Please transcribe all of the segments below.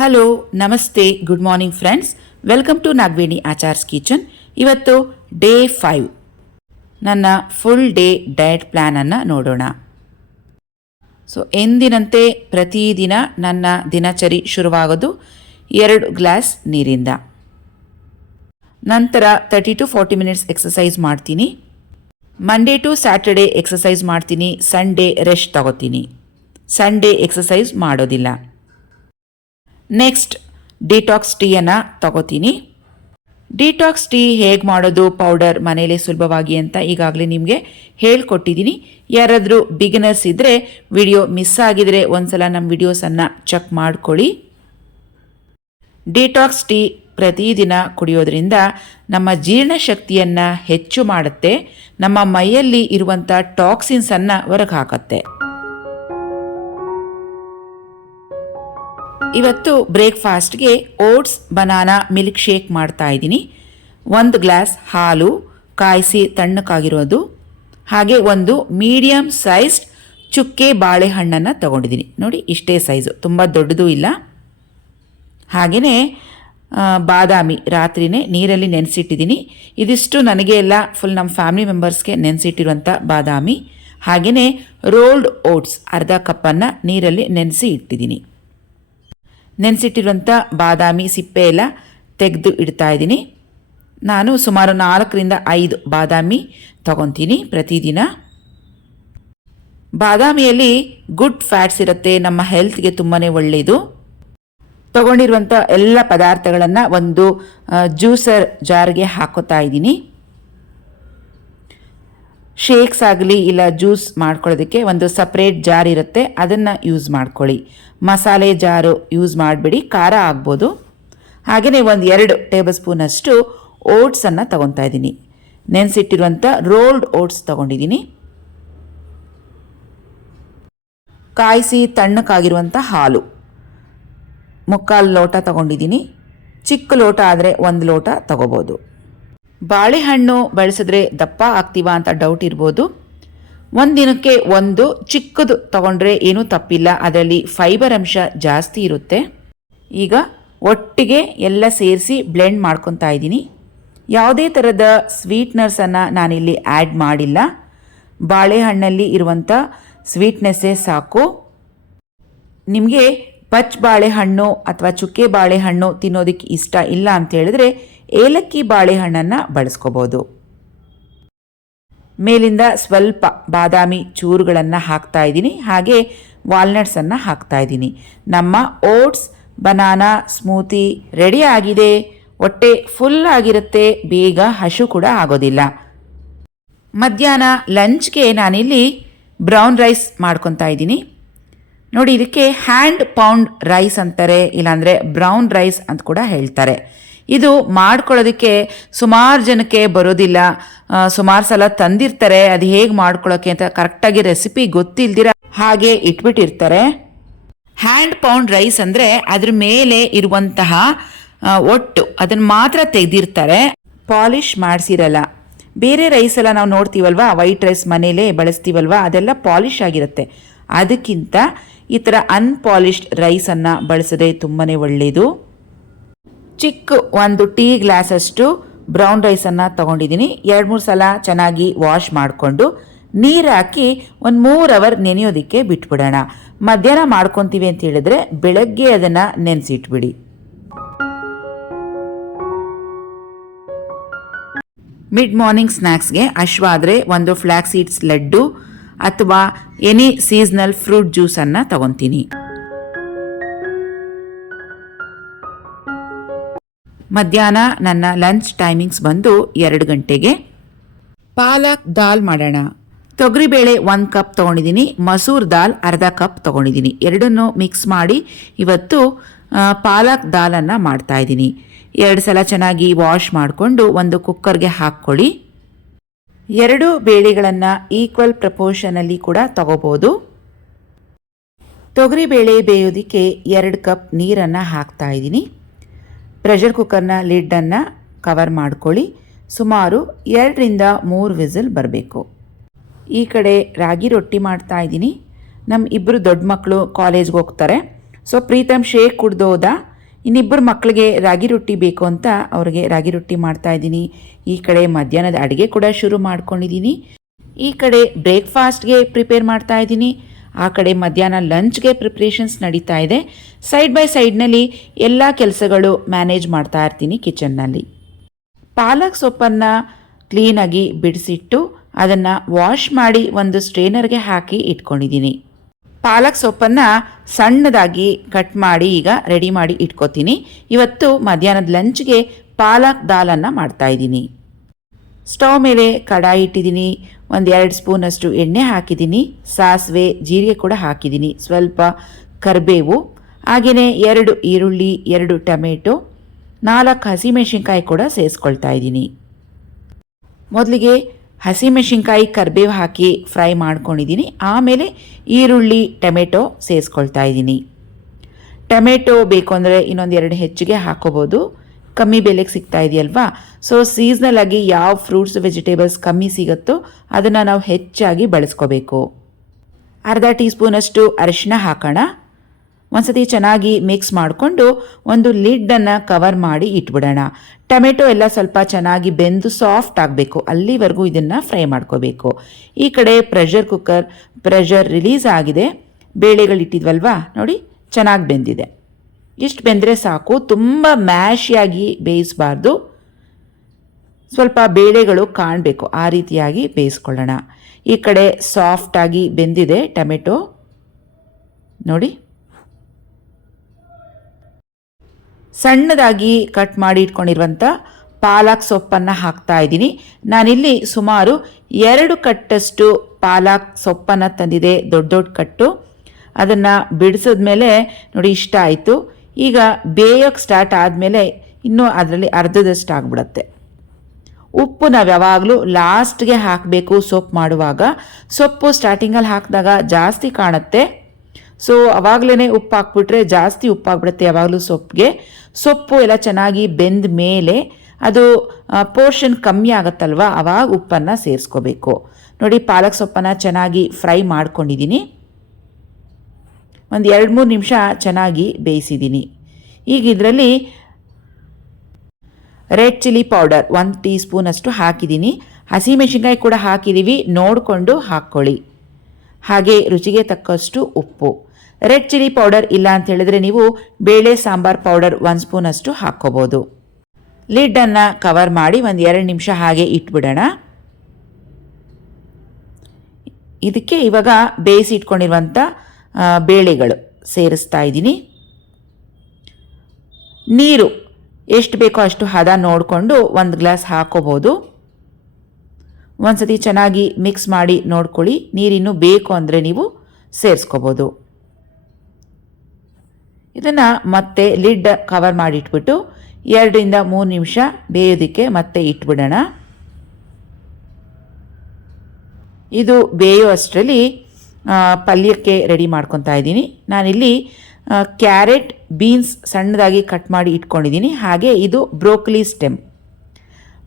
Hello ನಮಸ್ತೆ good morning friends, welcome to Nagaveni Achar's kitchen. ಇವತ್ತು day 5 ನನ್ನ ಫುಲ್ ಡೇ ಡಯಟ್ ಪ್ಲ್ಯಾನನ್ನು ನೋಡೋಣ. ಸೊ ಎಂದಿನಂತೆ ಪ್ರತಿದಿನ ನನ್ನ ದಿನಚರಿ ಶುರುವಾಗೋದು 2 ಗ್ಲಾಸ್ ನೀರಿಂದ. ನಂತರ 30 to 40 ಮಿನಿಟ್ಸ್ ಎಕ್ಸಸೈಸ್ ಮಾಡ್ತೀನಿ. ಮಂಡೇ ಟು ಸ್ಯಾಟರ್ಡೇ ಎಕ್ಸಸೈಸ್ ಮಾಡ್ತೀನಿ, ಸಂಡೇ ರೆಸ್ಟ್ ತಗೋತೀನಿ. ಸಂಡೇ ಎಕ್ಸಸೈಸ್ ಮಾಡೋದಿಲ್ಲ. ನೆಕ್ಸ್ಟ್ ಡಿಟಾಕ್ಸ್ ಟೀಯನ್ನು ತಗೋತೀನಿ. ಡಿಟಾಕ್ಸ್ ಟೀ ಹೇಗೆ ಮಾಡೋದು ಪೌಡರ್ ಮನೇಲಿ ಸುಲಭವಾಗಿ ಅಂತ ಈಗಾಗಲೇ ನಿಮಗೆ ಹೇಳ್ಕೊಟ್ಟಿದ್ದೀನಿ. ಯಾರಾದರೂ ಬಿಗಿನರ್ಸ್ ಇದ್ದರೆ ವಿಡಿಯೋ ಮಿಸ್ ಆಗಿದರೆ ಒಂದ್ಸಲ ನಮ್ಮ ವಿಡಿಯೋಸನ್ನು ಚೆಕ್ ಮಾಡ್ಕೊಳ್ಳಿ. ಡಿಟಾಕ್ಸ್ ಟೀ ಪ್ರತಿದಿನ ಕುಡಿಯೋದ್ರಿಂದ ನಮ್ಮ ಜೀರ್ಣಶಕ್ತಿಯನ್ನು ಹೆಚ್ಚು ಮಾಡುತ್ತೆ, ನಮ್ಮ ಮೈಯಲ್ಲಿ ಇರುವಂಥ ಟಾಕ್ಸಿನ್ಸನ್ನು ಹೊರಗೆ ಹಾಕತ್ತೆ. ಇವತ್ತು ಬ್ರೇಕ್ಫಾಸ್ಟ್ಗೆ ಓಟ್ಸ್ ಬನಾನಾ ಮಿಲ್ಕ್ ಶೇಕ್ ಮಾಡ್ತಾ ಇದ್ದೀನಿ. 1 ಗ್ಲಾಸ್ ಹಾಲು ಕಾಯಿಸಿ ತಣ್ಣಕ್ಕಾಗಿರೋದು, ಹಾಗೆ ಒಂದು ಮೀಡಿಯಮ್ ಸೈಜ್ಡ್ ಚುಕ್ಕೆ ಬಾಳೆಹಣ್ಣನ್ನು ತಗೊಂಡಿದ್ದೀನಿ. ನೋಡಿ, ಇಷ್ಟೇ ಸೈಜು, ತುಂಬ ದೊಡ್ಡದು ಇಲ್ಲ. ಹಾಗೆಯೇ ಬಾದಾಮಿ ರಾತ್ರಿನೇ ನೀರಲ್ಲಿ ನೆನೆಸಿಟ್ಟಿದ್ದೀನಿ. ಇದಿಷ್ಟು ನನಗೆ ಎಲ್ಲ ಫುಲ್ ನಮ್ಮ ಫ್ಯಾಮಿಲಿ ಮೆಂಬರ್ಸ್ಗೆ ನೆನೆಸಿಟ್ಟಿರುವಂಥ ಬಾದಾಮಿ. ಹಾಗೆಯೇ ರೋಲ್ಡ್ ಓಟ್ಸ್ ಅರ್ಧ ಕಪ್ಪನ್ನು ನೀರಲ್ಲಿ ನೆನೆಸಿ ಇಟ್ಟಿದ್ದೀನಿ. ನೆನೆಸಿಟ್ಟಿರುವಂಥ ಬಾದಾಮಿ ಸಿಪ್ಪೆ ಎಲ್ಲ ತೆಗೆದು ಇಡ್ತಾ ಇದ್ದೀನಿ. ನಾನು ಸುಮಾರು 4 ರಿಂದ 5 ಬಾದಾಮಿ ತಗೊತೀನಿ ಪ್ರತಿದಿನ. ಬಾದಾಮಿಯಲ್ಲಿ ಗುಡ್ ಫ್ಯಾಟ್ಸ್ ಇರುತ್ತೆ, ನಮ್ಮ ಹೆಲ್ತ್ಗೆ ತುಂಬಾ ಒಳ್ಳೆಯದು. ತಗೊಂಡಿರುವಂಥ ಎಲ್ಲ ಪದಾರ್ಥಗಳನ್ನು ಒಂದು ಜ್ಯೂಸರ್ ಜಾರ್ಗೆ ಹಾಕೋತಾ ಇದ್ದೀನಿ. ಶೇಕ್ಸ್ ಆಗಲಿ ಇಲ್ಲ ಜ್ಯೂಸ್ ಮಾಡ್ಕೊಳ್ಳೋದಕ್ಕೆ ಒಂದು ಸಪ್ರೇಟ್ ಜಾರ್ ಇರುತ್ತೆ, ಅದನ್ನು ಯೂಸ್ ಮಾಡ್ಕೊಳ್ಳಿ. ಮಸಾಲೆ ಜಾರು ಯೂಸ್ ಮಾಡಿಬಿಡಿ, ಖಾರ ಆಗ್ಬೋದು. ಹಾಗೆಯೇ 2 ಟೇಬಲ್ ಸ್ಪೂನಷ್ಟು ಓಟ್ಸನ್ನು ತಗೊತಾ ಇದ್ದೀನಿ. ನೆನೆಸಿಟ್ಟಿರುವಂಥ ರೋಲ್ಡ್ ಓಟ್ಸ್ ತಗೊಂಡಿದ್ದೀನಿ. ಕಾಯಿಸಿ ತಣ್ಣಕ್ಕಾಗಿರುವಂಥ ಹಾಲು 3/4 ಲೋಟ ತಗೊಂಡಿದ್ದೀನಿ. ಚಿಕ್ಕ ಲೋಟ ಆದರೆ 1 ಲೋಟ ತಗೋಬೋದು. ಬಾಳೆಹಣ್ಣು ಬಳಸಿದ್ರೆ ದಪ್ಪ ಆಗ್ತೀವಾ ಅಂತ ಡೌಟ್ ಇರ್ಬೋದು. ದಿನಕ್ಕೆ 1 ಚಿಕ್ಕದು ತಗೊಂಡ್ರೆ ಏನೂ ತಪ್ಪಿಲ್ಲ, ಅದರಲ್ಲಿ ಫೈಬರ್ ಅಂಶ ಜಾಸ್ತಿ ಇರುತ್ತೆ. ಈಗ ಒಟ್ಟಿಗೆ ಎಲ್ಲ ಸೇರಿಸಿ ಬ್ಲೆಂಡ್ ಮಾಡ್ಕೊತಾ ಇದ್ದೀನಿ. ಯಾವುದೇ ಥರದ ಸ್ವೀಟ್ನರ್ಸನ್ನು ನಾನಿಲ್ಲಿ ಆ್ಯಡ್ ಮಾಡಿಲ್ಲ. ಬಾಳೆಹಣ್ಣಲ್ಲಿ ಇರುವಂಥ ಸ್ವೀಟ್ನೆಸ್ಸೇ ಸಾಕು. ನಿಮಗೆ ಪಚ್ ಬಾಳೆಹಣ್ಣು ಅಥವಾ ಚುಕ್ಕೆ ಬಾಳೆಹಣ್ಣು ತಿನ್ನೋದಕ್ಕೆ ಇಷ್ಟ ಇಲ್ಲ ಅಂತ ಹೇಳಿದ್ರೆ ಏಲಕ್ಕಿ ಬಾಳೆಹಣ್ಣನ್ನು ಬಳಸ್ಕೋಬೋದು. ಮೇಲಿಂದ ಸ್ವಲ್ಪ ಬಾದಾಮಿ ಚೂರುಗಳನ್ನು ಹಾಕ್ತಾ ಇದ್ದೀನಿ, ಹಾಗೆ ವಾಲ್ನಟ್ಸನ್ನು ಹಾಕ್ತಾ ಇದ್ದೀನಿ. ನಮ್ಮ ಓಟ್ಸ್ ಬನಾನಾ ಸ್ಮೂತಿ ರೆಡಿ ಆಗಿದೆ. ಹೊಟ್ಟೆ ಫುಲ್ ಆಗಿರುತ್ತೆ, ಬೇಗ ಹಸು ಕೂಡ ಆಗೋದಿಲ್ಲ. ಮಧ್ಯಾಹ್ನ ಲಂಚ್ಗೆ ನಾನಿಲ್ಲಿ ಬ್ರೌನ್ ರೈಸ್ ಮಾಡ್ಕೊತಾ ಇದ್ದೀನಿ. ನೋಡಿ, ಇದಕ್ಕೆ ಹ್ಯಾಂಡ್ ಪೌಂಡ್ ರೈಸ್ ಅಂತಾರೆ, ಇಲ್ಲಾಂದರೆ ಬ್ರೌನ್ ರೈಸ್ ಅಂತ ಕೂಡ ಹೇಳ್ತಾರೆ. ಇದು ಮಾಡ್ಕೊಳ್ಳೋದಕ್ಕೆ ಸುಮಾರು ಜನಕ್ಕೆ ಬರೋದಿಲ್ಲ. ಸುಮಾರು ಸಲ ತಂದಿರ್ತಾರೆ, ಅದು ಹೇಗೆ ಮಾಡ್ಕೊಳ್ಳೋಕ್ಕೆ ಅಂತ ಕರೆಕ್ಟಾಗಿ ರೆಸಿಪಿ ಗೊತ್ತಿಲ್ದಿರ ಹಾಗೆ ಇಟ್ಬಿಟ್ಟಿರ್ತಾರೆ. ಹ್ಯಾಂಡ್ ಪೌಂಡ್ ರೈಸ್ ಅಂದರೆ ಅದ್ರ ಮೇಲೆ ಇರುವಂತಹ ಒಟ್ಟು ಅದನ್ನು ಮಾತ್ರ ತೆಗೆದಿರ್ತಾರೆ, ಪಾಲಿಷ್ ಮಾಡಿಸಿರಲ್ಲ. ಬೇರೆ ರೈಸ್ ಎಲ್ಲ ನಾವು ನೋಡ್ತೀವಲ್ವ, ವೈಟ್ ರೈಸ್ ಮನೇಲೇ ಬಳಸ್ತೀವಲ್ವ, ಅದೆಲ್ಲ ಪಾಲಿಷ್ ಆಗಿರುತ್ತೆ. ಅದಕ್ಕಿಂತ ಈ ಥರ ಅನ್ಪಾಲಿಷ್ಡ್ ರೈಸನ್ನು ಬಳಸೋದೇ ತುಂಬಾ ಒಳ್ಳೆಯದು. ಚಿಕ್ಕ 1 ಟೀ ಗ್ಲಾಸಷ್ಟು ಬ್ರೌನ್ ರೈಸನ್ನು ತೊಗೊಂಡಿದ್ದೀನಿ. 2-3 ಸಲ ಚೆನ್ನಾಗಿ ವಾಶ್ ಮಾಡಿಕೊಂಡು ನೀರು ಹಾಕಿ 3 ಅವರ್ ನೆನೆಯೋದಕ್ಕೆ ಬಿಟ್ಬಿಡೋಣ. ಮಧ್ಯಾಹ್ನ ಮಾಡ್ಕೊತೀವಿ ಅಂತ ಹೇಳಿದ್ರೆ ಬೆಳಗ್ಗೆ ಅದನ್ನು ನೆನೆಸಿಟ್ಬಿಡಿ. ಮಿಡ್ ಮಾರ್ನಿಂಗ್ ಸ್ನ್ಯಾಕ್ಸ್ಗೆ ಅಶ್ವಾದರೆ 1 ಫ್ಲ್ಯಾಕ್ಸ್ ಸೀಡ್ಸ್ ಲಡ್ಡು ಅಥವಾ ಎನಿ ಸೀಸ್ನಲ್ ಫ್ರೂಟ್ ಜ್ಯೂಸನ್ನು ತಗೊತೀನಿ. ಮಧ್ಯಾಹ್ನ ನನ್ನ ಲಂಚ್ ಟೈಮಿಂಗ್ಸ್ ಬಂದು 2 ಗಂಟೆಗೆ. ಪಾಲಕ್ ದಾಲ್ ಮಾಡೋಣ. ತೊಗರಿಬೇಳೆ 1 ಕಪ್ ತೊಗೊಂಡಿದ್ದೀನಿ, ಮಸೂರ್ ದಾಲ್ ಅರ್ಧ ಕಪ್ ತೊಗೊಂಡಿದ್ದೀನಿ. ಎರಡನ್ನೂ ಮಿಕ್ಸ್ ಮಾಡಿ ಇವತ್ತು ಪಾಲಕ್ ದಾಲನ್ನು ಮಾಡ್ತಾಯಿದ್ದೀನಿ. 2 ಸಲ ಚೆನ್ನಾಗಿ ವಾಶ್ ಮಾಡಿಕೊಂಡು ಒಂದು ಕುಕ್ಕರ್ಗೆ ಹಾಕ್ಕೊಳ್ಳಿ. 2 ಬೇಳೆಗಳನ್ನು ಈಕ್ವಲ್ ಪ್ರಪೋರ್ಷನಲ್ಲಿ ಕೂಡ ತಗೋಬೋದು. ತೊಗರಿಬೇಳೆ ಬೇಯೋದಕ್ಕೆ 2 ಕಪ್ ನೀರನ್ನು ಹಾಕ್ತಾಯಿದ್ದೀನಿ. ಪ್ರೆಷರ್ ಕುಕ್ಕರ್ನ ಲಿಡ್ಡನ್ನು ಕವರ್ ಮಾಡ್ಕೊಳ್ಳಿ. ಸುಮಾರು 2 ರಿಂದ 3 ವಿಸಿಲ್ ಬರಬೇಕು. ಈ ಕಡೆ ರಾಗಿ ರೊಟ್ಟಿ ಮಾಡ್ತಾ ಇದ್ದೀನಿ. ನಮ್ಮ 2 ದೊಡ್ಡ ಮಕ್ಕಳು ಕಾಲೇಜ್ಗೆ ಹೋಗ್ತಾರೆ. ಸೊ ಪ್ರೀತಮ್ ಶೇಕ್ ಕುಡ್ದೋದ, ಇನ್ನಿಬ್ಬರು ಮಕ್ಕಳಿಗೆ ರಾಗಿ ರೊಟ್ಟಿ ಬೇಕು ಅಂತ ಅವ್ರಿಗೆ ರಾಗಿ ರೊಟ್ಟಿ ಮಾಡ್ತಾಯಿದ್ದೀನಿ. ಈ ಕಡೆ ಮಧ್ಯಾಹ್ನದ ಅಡುಗೆ ಕೂಡ ಶುರು ಮಾಡ್ಕೊಂಡಿದ್ದೀನಿ. ಈ ಕಡೆ ಬ್ರೇಕ್ಫಾಸ್ಟ್ಗೆ ಪ್ರಿಪೇರ್ ಮಾಡ್ತಾಯಿದ್ದೀನಿ. ಆ ಕಡೆ ಮಧ್ಯಾಹ್ನ ಲಂಚ್ಗೆ ಪ್ರಿಪ್ರೇಷನ್ಸ್ ನಡೀತಾ ಇದೆ. ಸೈಡ್ ಬೈ ಸೈಡ್ನಲ್ಲಿ ಎಲ್ಲ ಕೆಲಸಗಳು ಮ್ಯಾನೇಜ್ ಮಾಡ್ತಾ ಇರ್ತೀನಿ ಕಿಚನ್ನಲ್ಲಿ. ಪಾಲಕ್ ಸೊಪ್ಪನ್ನು ಕ್ಲೀನಾಗಿ ಬಿಡಿಸಿಟ್ಟು ಅದನ್ನು ವಾಶ್ ಮಾಡಿ ಒಂದು ಸ್ಟ್ರೇನರ್ಗೆ ಹಾಕಿ ಇಟ್ಕೊಂಡಿದ್ದೀನಿ. ಪಾಲಕ್ ಸೊಪ್ಪನ್ನು ಸಣ್ಣದಾಗಿ ಕಟ್ ಮಾಡಿ ಈಗ ರೆಡಿ ಮಾಡಿ ಇಟ್ಕೋತೀನಿ. ಇವತ್ತು ಮಧ್ಯಾಹ್ನದ ಲಂಚ್ಗೆ ಪಾಲಕ್ ದಾಲನ್ನು ಮಾಡ್ತಾಯಿದ್ದೀನಿ. ಸ್ಟವ್ ಮೇಲೆ ಕಡಾಯಿ ಇಟ್ಟಿದ್ದೀನಿ. 1-2 ಸ್ಪೂನಷ್ಟು ಎಣ್ಣೆ ಹಾಕಿದ್ದೀನಿ. ಸಾಸಿವೆ, ಜೀರಿಗೆ ಕೂಡ ಹಾಕಿದ್ದೀನಿ. ಸ್ವಲ್ಪ ಕರಿಬೇವು, ಹಾಗೆಯೇ 2 ಈರುಳ್ಳಿ, 2 ಟೊಮೆಟೊ, 4 ಹಸಿಮೆಣಸಿನ್ಕಾಯಿ ಕೂಡ ಸೇರಿಸ್ಕೊಳ್ತಾ ಇದ್ದೀನಿ. ಮೊದಲಿಗೆ ಹಸಿಮೆಣಸಿನ್ಕಾಯಿ ಕರಿಬೇವು ಹಾಕಿ ಫ್ರೈ ಮಾಡ್ಕೊಂಡಿದ್ದೀನಿ. ಆಮೇಲೆ ಈರುಳ್ಳಿ, ಟೊಮೆಟೊ ಸೇರಿಸ್ಕೊಳ್ತಾ ಇದ್ದೀನಿ. ಟೊಮೆಟೊ ಬೇಕು ಅಂದರೆ ಇನ್ನೊಂದು 2 ಹೆಚ್ಚಿಗೆ ಹಾಕೋಬೋದು, ಕಮ್ಮಿ ಬೆಲೆಗೆ ಸಿಗ್ತಾ ಇದೆಯಲ್ವಾ. ಸೊ ಸೀಸ್ನಲ್ ಆಗಿ ಯಾವ ಫ್ರೂಟ್ಸ್ ವೆಜಿಟೇಬಲ್ಸ್ ಕಮ್ಮಿ ಸಿಗುತ್ತೋ ಅದನ್ನು ನಾವು ಹೆಚ್ಚಾಗಿ ಬಳಸ್ಕೋಬೇಕು. ಅರ್ಧ ಟೀ ಸ್ಪೂನಷ್ಟು ಅರಿಶಿನ ಹಾಕೋಣ. ಒಂದ್ಸತಿ ಚೆನ್ನಾಗಿ ಮಿಕ್ಸ್ ಮಾಡಿಕೊಂಡು ಒಂದು ಲಿಡ್ಡನ್ನು ಕವರ್ ಮಾಡಿ ಇಟ್ಬಿಡೋಣ. ಟೊಮೆಟೊ ಎಲ್ಲ ಸ್ವಲ್ಪ ಚೆನ್ನಾಗಿ ಬೆಂದು ಸಾಫ್ಟ್ ಆಗಬೇಕು, ಅಲ್ಲಿವರೆಗೂ ಇದನ್ನು ಫ್ರೈ ಮಾಡ್ಕೋಬೇಕು. ಈ ಕಡೆ ಪ್ರೆಷರ್ ರಿಲೀಸ್ ಆಗಿದೆ. ಬೇಳೆಗಳಿಟ್ಟಿದ್ವಲ್ವಾ ನೋಡಿ, ಚೆನ್ನಾಗಿ ಬೆಂದಿದೆ. ಇಷ್ಟು ಬೆಂದರೆ ಸಾಕು, ತುಂಬ ಮ್ಯಾಶಿಯಾಗಿ ಬೇಯಿಸಬಾರ್ದು. ಸ್ವಲ್ಪ ಬೇಳೆಗಳು ಕಾಣಬೇಕು, ಆ ರೀತಿಯಾಗಿ ಬೇಯಿಸ್ಕೊಳ್ಳೋಣ. ಈ ಕಡೆ ಸಾಫ್ಟಾಗಿ ಬೆಂದಿದೆ ಟೊಮೆಟೊ ನೋಡಿ. ಸಣ್ಣದಾಗಿ ಕಟ್ ಮಾಡಿ ಇಟ್ಕೊಂಡಿರುವಂಥ ಪಾಲಕ್ ಸೊಪ್ಪನ್ನು ಹಾಕ್ತಾ ಇದ್ದೀನಿ. ನಾನಿಲ್ಲಿ ಸುಮಾರು 2 ಕಟ್ಟಷ್ಟು ಪಾಲಕ್ ಸೊಪ್ಪನ್ನು ತಂದಿದೆ, ದೊಡ್ಡ ದೊಡ್ಡ ಕಟ್ಟು. ಅದನ್ನು ಬಿಡಿಸಿದ್ಮೇಲೆ ನೋಡಿ ಇಷ್ಟ ಆಯಿತು. ಈಗ ಬೇಯೋಕ್ಕೆ ಸ್ಟಾರ್ಟ್ ಆದಮೇಲೆ ಇನ್ನೂ ಅದರಲ್ಲಿ ಅರ್ಧದಷ್ಟು ಆಗಿಬಿಡತ್ತೆ. ಉಪ್ಪು ನಾವು ಯಾವಾಗಲೂ ಲಾಸ್ಟ್ಗೆ ಹಾಕಬೇಕು ಸೊಪ್ಪು ಮಾಡುವಾಗ. ಸೊಪ್ಪು ಸ್ಟಾರ್ಟಿಂಗಲ್ಲಿ ಹಾಕಿದಾಗ ಜಾಸ್ತಿ ಕಾಣುತ್ತೆ. ಸೊ ಅವಾಗಲೇ ಉಪ್ಪು ಹಾಕ್ಬಿಟ್ರೆ ಜಾಸ್ತಿ ಉಪ್ಪಾಗ್ಬಿಡುತ್ತೆ ಯಾವಾಗಲೂ ಸೊಪ್ಪಿಗೆ. ಸೊಪ್ಪು ಎಲ್ಲ ಚೆನ್ನಾಗಿ ಬೆಂದ ಮೇಲೆ ಅದು ಪೋರ್ಷನ್ ಕಮ್ಮಿ ಆಗುತ್ತಲ್ವ, ಆವಾಗ ಉಪ್ಪನ್ನು ಸೇರಿಸ್ಕೋಬೇಕು. ನೋಡಿ ಪಾಲಕ್ ಸೊಪ್ಪನ್ನು ಚೆನ್ನಾಗಿ ಫ್ರೈ ಮಾಡ್ಕೊಂಡಿದ್ದೀನಿ. ಒಂದು 2-3 ನಿಮಿಷ ಚೆನ್ನಾಗಿ ಬೇಯಿಸಿದ್ದೀನಿ. ಈಗ ಇದರಲ್ಲಿ ರೆಡ್ ಚಿಲ್ಲಿ ಪೌಡರ್ 1 ಟೀ ಸ್ಪೂನಷ್ಟು ಹಾಕಿದ್ದೀನಿ. ಹಸಿಮೆಣಸಿನ್ಕಾಯಿ ಕೂಡ ಹಾಕಿದ್ದೀವಿ, ನೋಡಿಕೊಂಡು ಹಾಕ್ಕೊಳ್ಳಿ. ಹಾಗೆ ರುಚಿಗೆ ತಕ್ಕಷ್ಟು ಉಪ್ಪು. ರೆಡ್ ಚಿಲ್ಲಿ ಪೌಡರ್ ಇಲ್ಲ ಅಂತ ಹೇಳಿದ್ರೆ ನೀವು ಬೇಳೆ ಸಾಂಬಾರ್ ಪೌಡರ್ 1 ಸ್ಪೂನಷ್ಟು ಹಾಕ್ಕೋಬೋದು. ಲಿಡ್ಡನ್ನು ಕವರ್ ಮಾಡಿ 1-2 ನಿಮಿಷ ಹಾಗೆ ಇಟ್ಬಿಡೋಣ. ಇದಕ್ಕೆ ಇವಾಗ ಬೇಯಿಸಿ ಇಟ್ಕೊಂಡಿರುವಂಥ ಬೇಳೆಗಳು ಸೇರಿಸ್ತಾ ಇದ್ದೀನಿ. ನೀರು ಎಷ್ಟು ಬೇಕೋ ಅಷ್ಟು ಹದ ನೋಡಿಕೊಂಡು 1 ಗ್ಲಾಸ್ ಹಾಕೋಬೋದು. ಒಂದ್ಸತಿ ಚೆನ್ನಾಗಿ ಮಿಕ್ಸ್ ಮಾಡಿ ನೋಡ್ಕೊಳ್ಳಿ. ನೀರಿನ್ನೂ ಬೇಕು ಅಂದರೆ ನೀವು ಸೇರಿಸ್ಕೋಬೋದು. ಇದನ್ನು ಮತ್ತೆ ಲಿಡ್ ಕವರ್ ಮಾಡಿ ಇಟ್ಬಿಟ್ಟು 2-3 ನಿಮಿಷ ಬೇಯೋದಕ್ಕೆ ಮತ್ತೆ ಇಟ್ಬಿಡೋಣ. ಇದು ಬೇಯೋ ಅಷ್ಟರಲ್ಲಿ ಪಲ್ಯಕ್ಕೆ ರೆಡಿ ಮಾಡ್ಕೊತಾ ಇದ್ದೀನಿ. ನಾನಿಲ್ಲಿ ಕ್ಯಾರೆಟ್, ಬೀನ್ಸ್ ಸಣ್ಣದಾಗಿ ಕಟ್ ಮಾಡಿ ಇಟ್ಕೊಂಡಿದ್ದೀನಿ. ಹಾಗೆ ಇದು ಬ್ರೋಕೊಲಿ ಸ್ಟೆಮ್.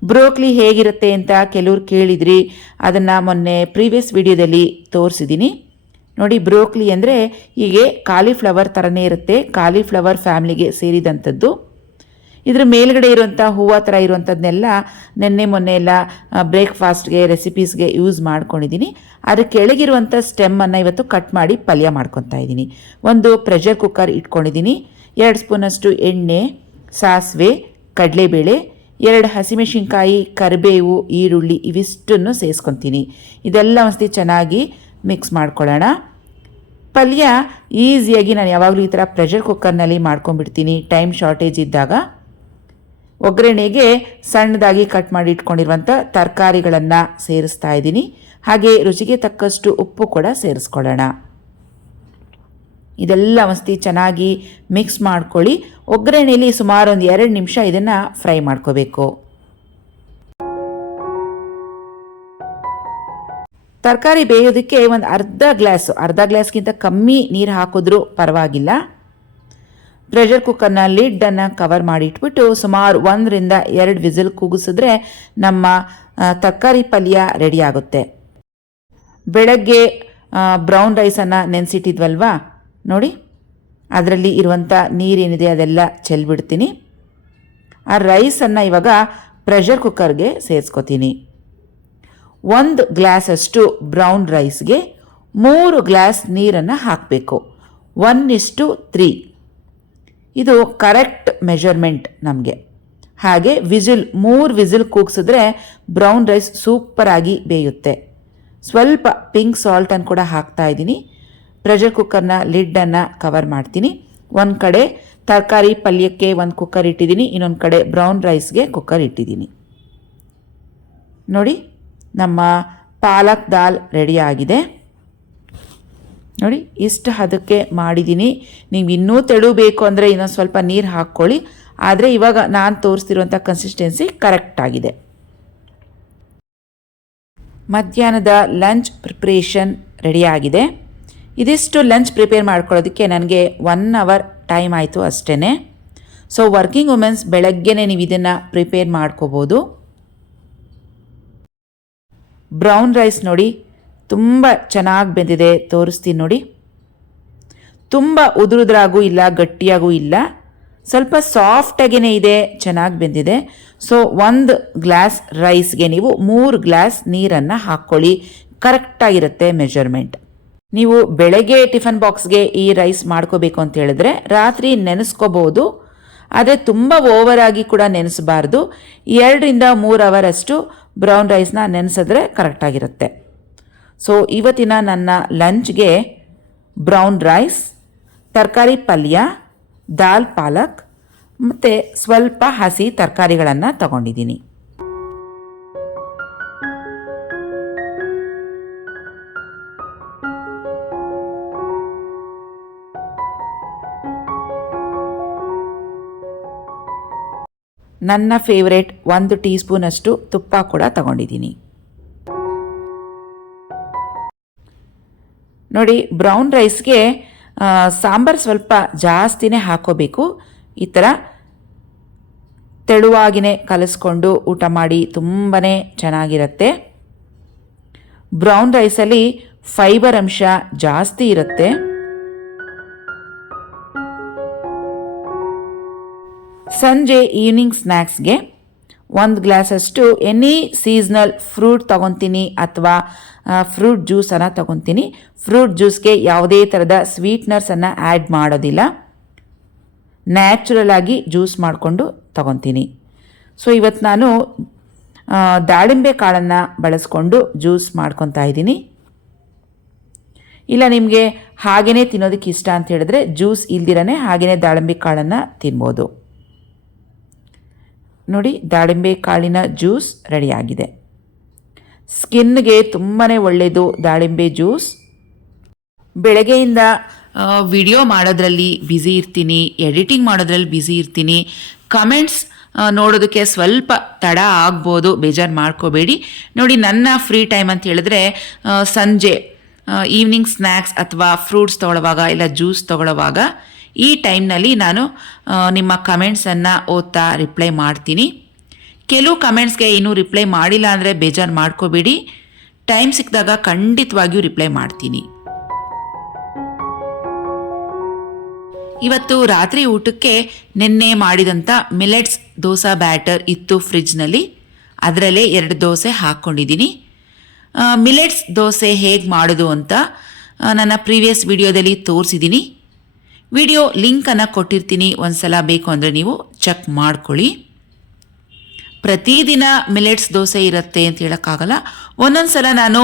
ಬ್ರೋಕೊಲಿ ಹೇಗಿರುತ್ತೆ ಅಂತ ಕೆಲವ್ರು ಕೇಳಿದ್ರಿ, ಅದನ್ನು ಮೊನ್ನೆ ಪ್ರೀವಿಯಸ್ ವಿಡಿಯೋದಲ್ಲಿ ತೋರಿಸಿದ್ದೀನಿ ನೋಡಿ. ಬ್ರೋಕೊಲಿ ಅಂದರೆ ಹೀಗೆ ಕಾಲಿಫ್ಲವರ್ ಥರನೇ ಇರುತ್ತೆ, ಕಾಲಿಫ್ಲವರ್ ಫ್ಯಾಮಿಲಿಗೆ ಸೇರಿದಂಥದ್ದು. ಇದ್ರ ಮೇಲ್ಗಡೆ ಇರುವಂಥ ಹೂವು ಥರ ಇರುವಂಥದ್ದನ್ನೆಲ್ಲ ಮೊನ್ನೆ ಎಲ್ಲ ಬ್ರೇಕ್ಫಾಸ್ಟ್ಗೆ ರೆಸಿಪೀಸ್ಗೆ ಯೂಸ್ ಮಾಡ್ಕೊಂಡಿದ್ದೀನಿ. ಅದ್ರ ಕೆಳಗಿರುವಂಥ ಸ್ಟೆಮ್ಮನ್ನು ಇವತ್ತು ಕಟ್ ಮಾಡಿ ಪಲ್ಯ ಮಾಡ್ಕೊತಾ ಇದ್ದೀನಿ. ಒಂದು ಪ್ರೆಷರ್ ಕುಕ್ಕರ್ ಇಟ್ಕೊಂಡಿದ್ದೀನಿ. 2 ಸ್ಪೂನಷ್ಟು ಎಣ್ಣೆ, ಸಾಸಿವೆ, ಕಡಲೆಬೇಳೆ, 2 ಹಸಿಮೆಣಸಿನ್ಕಾಯಿ, ಕರಿಬೇವು, ಈರುಳ್ಳಿ ಇವಿಷ್ಟನ್ನು ಸೇರಿಸ್ಕೊತೀನಿ. ಇದೆಲ್ಲ ಒಂದ್ಸತಿ ಚೆನ್ನಾಗಿ ಮಿಕ್ಸ್ ಮಾಡ್ಕೊಳ್ಳೋಣ. ಪಲ್ಯ ಈಸಿಯಾಗಿ ನಾನು ಯಾವಾಗಲೂ ಈ ಥರ ಪ್ರೆಷರ್ ಕುಕ್ಕರ್ನಲ್ಲಿ ಮಾಡ್ಕೊಂಡ್ಬಿಡ್ತೀನಿ ಟೈಮ್ ಶಾರ್ಟೇಜ್ ಇದ್ದಾಗ. ಒಗ್ಗರಣೆಗೆ ಸಣ್ಣದಾಗಿ ಕಟ್ ಮಾಡಿ ಇಟ್ಕೊಂಡಿರುವಂಥ ತರಕಾರಿಗಳನ್ನು ಸೇರಿಸ್ತಾ ಇದ್ದೀನಿ. ಹಾಗೆ ರುಚಿಗೆ ತಕ್ಕಷ್ಟು ಉಪ್ಪು ಕೂಡ ಸೇರಿಸ್ಕೊಳ್ಳೋಣ. ಇದೆಲ್ಲ ಒಂದ್ಸತಿ ಚೆನ್ನಾಗಿ ಮಿಕ್ಸ್ ಮಾಡ್ಕೊಳ್ಳಿ. ಒಗ್ಗರಣೆಯಲ್ಲಿ ಸುಮಾರು 2 ನಿಮಿಷ ಇದನ್ನು ಫ್ರೈ ಮಾಡ್ಕೋಬೇಕು. ತರಕಾರಿ ಬೇಯೋದಕ್ಕೆ ಒಂದು ಅರ್ಧ ಗ್ಲಾಸ್ಗಿಂತ ಕಮ್ಮಿ ನೀರು ಹಾಕಿದ್ರೂ ಪರವಾಗಿಲ್ಲ. ಪ್ರೆಷರ್ ಕುಕ್ಕರ್ನ ಲಿಡ್ಡನ್ನು ಕವರ್ ಮಾಡಿ ಇಟ್ಬಿಟ್ಟು ಸುಮಾರು 1-2 ವಿಸಿಲ್ ಕೂಗಿಸಿದ್ರೆ ನಮ್ಮ ತರಕಾರಿ ಪಲ್ಯ ರೆಡಿ ಆಗುತ್ತೆ. ಬೆಳಗ್ಗೆ ಬ್ರೌನ್ ರೈಸನ್ನು ನೆನೆಸಿಟ್ಟಿದ್ವಲ್ವಾ ನೋಡಿ, ಅದರಲ್ಲಿ ಇರುವಂಥ ನೀರೇನಿದೆ ಅದೆಲ್ಲ ಚೆಲ್ಬಿಡ್ತೀನಿ. ಆ ರೈಸನ್ನು ಇವಾಗ ಪ್ರೆಷರ್ ಕುಕ್ಕರ್ಗೆ ಸೇರಿಸ್ಕೊತೀನಿ. 1 ಗ್ಲಾಸಷ್ಟು ಬ್ರೌನ್ ರೈಸ್ಗೆ 3 ಗ್ಲಾಸ್ ನೀರನ್ನು ಹಾಕಬೇಕು. 1:3 ಇದು ಕರೆಕ್ಟ್ ಮೆಜರ್ಮೆಂಟ್ ನಮಗೆ. ಹಾಗೆ 3 ವಿಸಿಲ್ ಕೂಗಿಸಿದ್ರೆ ಬ್ರೌನ್ ರೈಸ್ ಸೂಪರಾಗಿ ಬೇಯುತ್ತೆ. ಸ್ವಲ್ಪ ಪಿಂಕ್ ಸಾಲ್ಟನ್ನು ಕೂಡ ಹಾಕ್ತಾ ಇದ್ದೀನಿ. ಪ್ರೆಷರ್ ಕುಕ್ಕರ್ನ ಲಿಡ್ಡನ್ನು ಕವರ್ ಮಾಡ್ತೀನಿ. ಒಂದು ಕಡೆ ತರಕಾರಿ ಪಲ್ಯಕ್ಕೆ ಒಂದು ಕುಕ್ಕರ್ ಇಟ್ಟಿದ್ದೀನಿ, ಇನ್ನೊಂದು ಕಡೆ ಬ್ರೌನ್ ರೈಸ್ಗೆ ಕುಕ್ಕರ್ ಇಟ್ಟಿದ್ದೀನಿ. ನೋಡಿ, ನಮ್ಮ ಪಾಲಕ್ ದಾಲ್ ರೆಡಿ ಆಗಿದೆ. ನೋಡಿ, ಇಷ್ಟು ಹದಕ್ಕೆ ಮಾಡಿದ್ದೀನಿ. ನೀವು ಇನ್ನೂ ತೆಳು ಬೇಕು ಅಂದರೆ ಇನ್ನೊಂದು ಸ್ವಲ್ಪ ನೀರು ಹಾಕ್ಕೊಳ್ಳಿ. ಆದರೆ ಇವಾಗ ನಾನು ತೋರಿಸ್ತಿರುವಂಥ ಕನ್ಸಿಸ್ಟೆನ್ಸಿ ಕರೆಕ್ಟಾಗಿದೆ. ಮಧ್ಯಾಹ್ನದ ಲಂಚ್ ಪ್ರಿಪ್ರೇಷನ್ ರೆಡಿಯಾಗಿದೆ. ಇದಿಷ್ಟು ಲಂಚ್ ಪ್ರಿಪೇರ್ ಮಾಡ್ಕೊಳ್ಳೋದಕ್ಕೆ ನನಗೆ 1 ಅವರ್ ಟೈಮ್ ಆಯಿತು ಅಷ್ಟೇ. ಸೊ ವರ್ಕಿಂಗ್ ವುಮೆನ್ಸ್ ಬೆಳಗ್ಗೆನೇ ನೀವು ಇದನ್ನು ಪ್ರಿಪೇರ್ ಮಾಡ್ಕೋಬೋದು. ಬ್ರೌನ್ ರೈಸ್ ನೋಡಿ ತುಂಬ ಚೆನ್ನಾಗಿ ಬೆಂದಿದೆ. ತೋರಿಸ್ತೀನಿ ನೋಡಿ. ತುಂಬ ಉದುರುದ್ರಾಗೂ ಇಲ್ಲ, ಗಟ್ಟಿಯಾಗೂ ಇಲ್ಲ, ಸ್ವಲ್ಪ ಸಾಫ್ಟಾಗೇ ಇದೆ, ಚೆನ್ನಾಗಿ ಬೆಂದಿದೆ. ಸೊ 1 ಗ್ಲಾಸ್ ರೈಸ್ಗೆ ನೀವು 3 ಗ್ಲಾಸ್ ನೀರನ್ನು ಹಾಕ್ಕೊಳ್ಳಿ. ಕರೆಕ್ಟಾಗಿರುತ್ತೆ ಮೆಜರ್ಮೆಂಟ್. ನೀವು ಬೆಳಗ್ಗೆ ಟಿಫನ್ ಬಾಕ್ಸ್ಗೆ ಈ ರೈಸ್ ಮಾಡ್ಕೋಬೇಕು ಅಂತ ಹೇಳಿದ್ರೆ ರಾತ್ರಿ ನೆನೆಸ್ಕೋಬೋದು. ಆದರೆ ತುಂಬ ಓವರಾಗಿ ಕೂಡ ನೆನೆಸಬಾರ್ದು. 2ರಿಂದ 3 ಅವರಷ್ಟು ಬ್ರೌನ್ ರೈಸ್ನ ನೆನೆಸಿದ್ರೆ ಕರೆಕ್ಟಾಗಿರುತ್ತೆ. ಸೊ ಇವತ್ತಿನ ನನ್ನ ಲಂಚ್ಗೆ ಬ್ರೌನ್ ರೈಸ್, ತರಕಾರಿ ಪಲ್ಯ, ದಾಲ್ ಪಾಲಕ್ ಮತ್ತು ಸ್ವಲ್ಪ ಹಸಿ ತರಕಾರಿಗಳನ್ನು ತಗೊಂಡಿದ್ದೀನಿ. ನನ್ನ ಫೇವ್ರೇಟ್ 1 ಟೀ ಸ್ಪೂನಷ್ಟು ತುಪ್ಪ ಕೂಡ ತಗೊಂಡಿದ್ದೀನಿ. ನೋಡಿ, ಬ್ರೌನ್ ರೈಸ್ಗೆ ಸಾಂಬಾರು ಸ್ವಲ್ಪ ಜಾಸ್ತಿನೇ ಹಾಕೋಬೇಕು. ಈ ಥರ ತೆಳುವಾಗಿನೇ ಕಲಿಸ್ಕೊಂಡು ಊಟ ಮಾಡಿ ತುಂಬಾ ಚೆನ್ನಾಗಿರುತ್ತೆ. ಬ್ರೌನ್ ರೈಸಲ್ಲಿ ಫೈಬರ್ ಅಂಶ ಜಾಸ್ತಿ ಇರುತ್ತೆ. ಸಂಜೆ ಈವ್ನಿಂಗ್ ಸ್ನ್ಯಾಕ್ಸ್ಗೆ 1 ಗ್ಲಾಸಷ್ಟು ಎನಿ ಸೀಸ್ನಲ್ ಫ್ರೂಟ್ ತೊಗೊತೀನಿ ಅಥವಾ ಫ್ರೂಟ್ ಜ್ಯೂಸನ್ನು ತೊಗೊತೀನಿ. ಫ್ರೂಟ್ ಜ್ಯೂಸ್ಗೆ ಯಾವುದೇ ಥರದ ಸ್ವೀಟ್ನರ್ಸನ್ನು ಆ್ಯಡ್ ಮಾಡೋದಿಲ್ಲ. ನ್ಯಾಚುರಲ್ ಆಗಿ ಜ್ಯೂಸ್ ಮಾಡಿಕೊಂಡು ತೊಗೊತೀನಿ. ಸೊ ಇವತ್ತು ನಾನು ದಾಳಿಂಬೆ ಕಾಳನ್ನು ಬಳಸ್ಕೊಂಡು ಜ್ಯೂಸ್ ಮಾಡ್ಕೊತಾ ಇದ್ದೀನಿ. ಇಲ್ಲ ನಿಮಗೆ ಹಾಗೇ ತಿನ್ನೋದಕ್ಕೆ ಇಷ್ಟ ಅಂತ ಹೇಳಿದ್ರೆ ಜ್ಯೂಸ್ ಇಲ್ದಿರನೇ ಹಾಗೇ ದಾಳಿಂಬೆ ಕಾಳನ್ನು ತಿನ್ಬೋದು. ನೋಡಿ, ದಾಳಿಂಬೆ ಕಾಳಿನ ಜ್ಯೂಸ್ ರೆಡಿಯಾಗಿದೆ. ಸ್ಕಿನ್ಗೆ ತುಂಬಾ ಒಳ್ಳೆಯದು ದಾಳಿಂಬೆ ಜ್ಯೂಸ್. ಬೆಳಗ್ಗೆಯಿಂದ ವಿಡಿಯೋ ಮಾಡೋದ್ರಲ್ಲಿ ಬ್ಯುಸಿ ಇರ್ತೀನಿ, ಎಡಿಟಿಂಗ್ ಮಾಡೋದ್ರಲ್ಲಿ ಬ್ಯುಸಿ ಇರ್ತೀನಿ. ಕಮೆಂಟ್ಸ್ ನೋಡೋದಕ್ಕೆ ಸ್ವಲ್ಪ ತಡ ಆಗ್ಬೋದು, ಬೇಜಾರು ಮಾಡ್ಕೋಬೇಡಿ. ನೋಡಿ, ನನ್ನ ಫ್ರೀ ಟೈಮ್ ಅಂತ ಹೇಳಿದ್ರೆ ಸಂಜೆ ಈವ್ನಿಂಗ್ ಸ್ನ್ಯಾಕ್ಸ್ ಅಥವಾ ಫ್ರೂಟ್ಸ್ ತೊಗೊಳ್ಳುವಾಗ ಇಲ್ಲ ಜ್ಯೂಸ್ ತೊಗೊಳ್ಳುವಾಗ ಈ ಟೈಮ್ನಲ್ಲಿ ನಾನು ನಿಮ್ಮ ಕಮೆಂಟ್ಸನ್ನು ಓದ್ತಾ ರಿಪ್ಲೈ ಮಾಡ್ತೀನಿ. ಕೆಲವು ಕಮೆಂಟ್ಸ್ಗೆ ಇನ್ನೂ ರಿಪ್ಲೈ ಮಾಡಿಲ್ಲ ಅಂದರೆ ಬೇಜಾರು ಮಾಡ್ಕೋಬೇಡಿ. ಟೈಮ್ ಸಿಕ್ಕಿದಾಗ ಖಂಡಿತವಾಗಿಯೂ ರಿಪ್ಲೈ ಮಾಡ್ತೀನಿ. ಇವತ್ತು ರಾತ್ರಿ ಊಟಕ್ಕೆ ನಿನ್ನೆ ಮಾಡಿದಂಥ ಮಿಲೆಟ್ಸ್ ದೋಸೆ ಬ್ಯಾಟರ್ ಇತ್ತು ಫ್ರಿಜ್ನಲ್ಲಿ. ಅದರಲ್ಲೇ 2 ದೋಸೆ ಹಾಕ್ಕೊಂಡಿದ್ದೀನಿ. ಮಿಲೆಟ್ಸ್ ದೋಸೆ ಹೇಗೆ ಮಾಡೋದು ಅಂತ ನನ್ನ ಪ್ರೀವಿಯಸ್ ವಿಡಿಯೋದಲ್ಲಿ ತೋರಿಸಿದ್ದೀನಿ. ವಿಡಿಯೋ ಲಿಂಕನ್ನು ಕೊಟ್ಟಿರ್ತೀನಿ, ಒಂದು ಸಲ ಬೇಕು ಅಂದರೆ ನೀವು ಚೆಕ್ ಮಾಡ್ಕೊಳ್ಳಿ. ಪ್ರತಿದಿನ ಮಿಲೆಟ್ಸ್ ದೋಸೆ ಇರುತ್ತೆ ಅಂತ ಹೇಳೋಕ್ಕಾಗಲ್ಲ. ಒಂದೊಂದು ಸಲ ನಾನು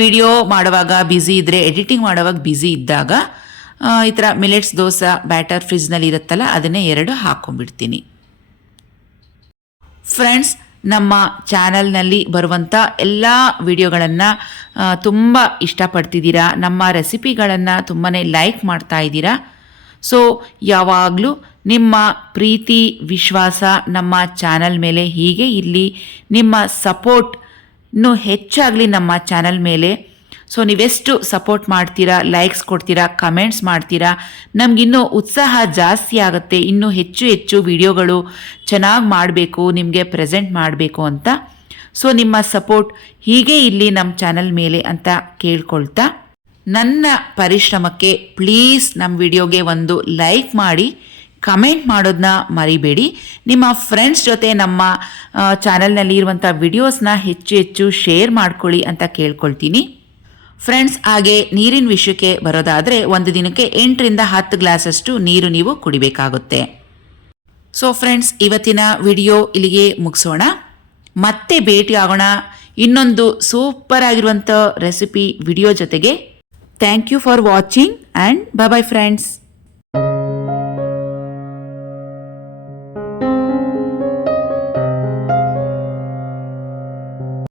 ವಿಡಿಯೋ ಮಾಡುವಾಗ ಬ್ಯುಸಿ ಇದ್ದರೆ, ಎಡಿಟಿಂಗ್ ಮಾಡುವಾಗ ಬ್ಯುಸಿ ಇದ್ದಾಗ ಈ ಥರ ಮಿಲೆಟ್ಸ್ ದೋಸೆ ಬ್ಯಾಟರ್ ಫ್ರಿಜ್ನಲ್ಲಿ ಇರುತ್ತಲ್ಲ ಅದನ್ನೇ 2 ಹಾಕ್ಕೊಂಡ್ಬಿಡ್ತೀನಿ. ಫ್ರೆಂಡ್ಸ್, ನಮ್ಮ ಚಾನಲ್ನಲ್ಲಿ ಬರುವಂಥ ಎಲ್ಲ ವಿಡಿಯೋಗಳನ್ನು ತುಂಬ ಇಷ್ಟಪಡ್ತಿದ್ದೀರಾ. ನಮ್ಮ ರೆಸಿಪಿಗಳನ್ನು ತುಂಬಾ ಲೈಕ್ ಮಾಡ್ತಾ ಇದ್ದೀರಾ. ಸೊ ಯಾವಾಗಲೂ ನಿಮ್ಮ ಪ್ರೀತಿ ವಿಶ್ವಾಸ ನಮ್ಮ ಚಾನಲ್ ಮೇಲೆ ಹೀಗೆ ಇರಲಿ. ನಿಮ್ಮ ಸಪೋರ್ಟ್ ಇನ್ನೂ ಹೆಚ್ಚಾಗಲಿ ನಮ್ಮ ಚಾನಲ್ ಮೇಲೆ. ಸೊ ನೀವೆಷ್ಟು ಸಪೋರ್ಟ್ ಮಾಡ್ತೀರಾ, ಲೈಕ್ಸ್ ಕೊಡ್ತೀರಾ, ಕಮೆಂಟ್ಸ್ ಮಾಡ್ತೀರಾ, ನಮಗಿನ್ನೂ ಉತ್ಸಾಹ ಜಾಸ್ತಿ ಆಗುತ್ತೆ. ಇನ್ನೂ ಹೆಚ್ಚು ಹೆಚ್ಚು ವಿಡಿಯೋಗಳು ಚೆನ್ನಾಗಿ ಮಾಡಬೇಕು, ನಿಮಗೆ ಪ್ರೆಸೆಂಟ್ ಮಾಡಬೇಕು ಅಂತ. ಸೊ ನಿಮ್ಮ ಸಪೋರ್ಟ್ ಹೀಗೆ ಇರಲಿ ನಮ್ಮ ಚಾನಲ್ ಮೇಲೆ ಅಂತ ಕೇಳ್ಕೊಳ್ತಾ ನನ್ನ ಪರಿಶ್ರಮಕ್ಕೆ ಪ್ಲೀಸ್ ನಮ್ಮ ವಿಡಿಯೋಗೆ ಒಂದು ಲೈಕ್ ಮಾಡಿ, ಕಮೆಂಟ್ ಮಾಡೋದನ್ನ ಮರಿಬೇಡಿ. ನಿಮ್ಮ ಫ್ರೆಂಡ್ಸ್ ಜೊತೆ ನಮ್ಮ ಚಾನಲ್ನಲ್ಲಿ ಇರುವಂಥ ವಿಡಿಯೋಸ್ನ ಹೆಚ್ಚು ಹೆಚ್ಚು ಶೇರ್ ಮಾಡ್ಕೊಳ್ಳಿ ಅಂತ ಕೇಳ್ಕೊಳ್ತೀನಿ. ಫ್ರೆಂಡ್ಸ್, ಹಾಗೆ ನೀರಿನ ವಿಷಯಕ್ಕೆ ಬರೋದಾದರೆ ಒಂದು ದಿನಕ್ಕೆ 8ರಿಂದ 10 ಗ್ಲಾಸಷ್ಟು ನೀರು ನೀವು ಕುಡಿಬೇಕಾಗುತ್ತೆ. ಸೊ ಫ್ರೆಂಡ್ಸ್, ಇವತ್ತಿನ ವಿಡಿಯೋ ಇಲ್ಲಿಗೆ ಮುಗಿಸೋಣ. ಮತ್ತೆ ಭೇಟಿ ಆಗೋಣ ಇನ್ನೊಂದು ಸೂಪರ್ ಆಗಿರುವಂಥ ರೆಸಿಪಿ ವಿಡಿಯೋ ಜೊತೆಗೆ. Thank you for watching and bye friends.